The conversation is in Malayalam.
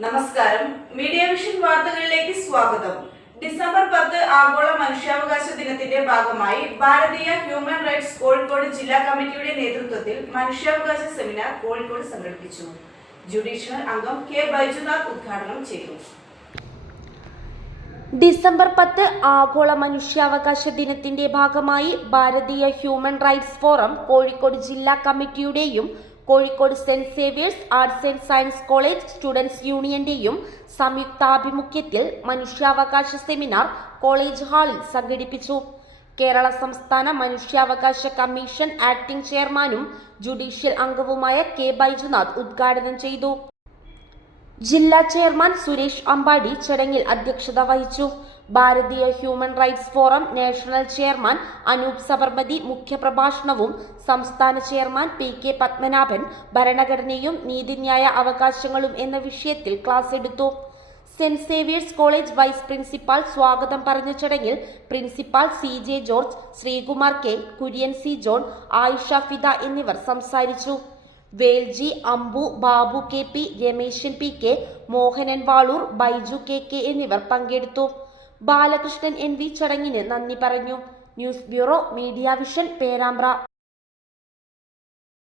നമസ്കാരം. മീഡിയ വിഷൻ വാർത്തകളിലേക്ക് സ്വാഗതം. ഡിസംബർ പത്ത് ആഗോള മനുഷ്യാവകാശ ദിനത്തിന്റെ ഭാഗമായി ഭാരതീയ ഹ്യൂമൻ റൈറ്റ്സ് കോഴിക്കോട് ജില്ലാ കമ്മിറ്റിയുടെ നേതൃത്വത്തിൽ മനുഷ്യാവകാശ സെമിനാർ കോഴിക്കോട് സംഘടിപ്പിച്ചു. ജുഡീഷ്യൽ അംഗം കെ ബൈജുനാഥ് ഉദ്ഘാടനം ചെയ്തു. ഡിസംബർ പത്ത് ആഗോള മനുഷ്യാവകാശ ദിനത്തിന്റെ ഭാഗമായി ഭാരതീയ ഹ്യൂമൻ റൈറ്റ്സ് ഫോറം കോഴിക്കോട് ജില്ലാ കമ്മിറ്റിയുടെയും Kozhikode saint Xavier's arts and science college students യൂണിയന്റെയും സംയുക്താഭിമുഖ്യത്തിൽ മനുഷ്യാവകാശ സെമിനാർ കോളേജ് ഹാളിൽ സംഘടിപ്പിച്ചു. കേരള സംസ്ഥാന മനുഷ്യാവകാശ കമ്മീഷൻ ആക്ടിംഗ് ചെയർമാനും ജുഡീഷ്യൽ അംഗവുമായ കെ ബൈജുനാഥ് ഉദ്ഘാടനം ചെയ്തു. ജില്ലാ ചെയർമാൻ സുരേഷ് അമ്പാടി ചടങ്ങിൽ അധ്യക്ഷത വഹിച്ചു. Bharatiya human rights forum national chairman Anoop Sabarmathi മുഖ്യപ്രഭാഷണവും സംസ്ഥാന ചെയർമാൻ പി കെ പത്മനാഭൻ ഭരണഘടനയും നീതിന്യായ അവകാശങ്ങളും എന്ന വിഷയത്തിൽ ക്ലാസ് എടുത്തു. Saint Xavier's college vice principal സ്വാഗതം പറഞ്ഞ ചടങ്ങിൽ principal C J George Sreekumar K Kurian C John Ayisha Fida എന്നിവർ സംസാരിച്ചു. Velji Ambu Babu K P Rameshan P K Mohanan Valoor Baiju K K എന്നിവർ പങ്കെടുത്തു. ബാലകൃഷ്ണൻ എൻ വി ചടങ്ങിന് നന്ദി പറഞ്ഞു. News bureau media vision Perambra.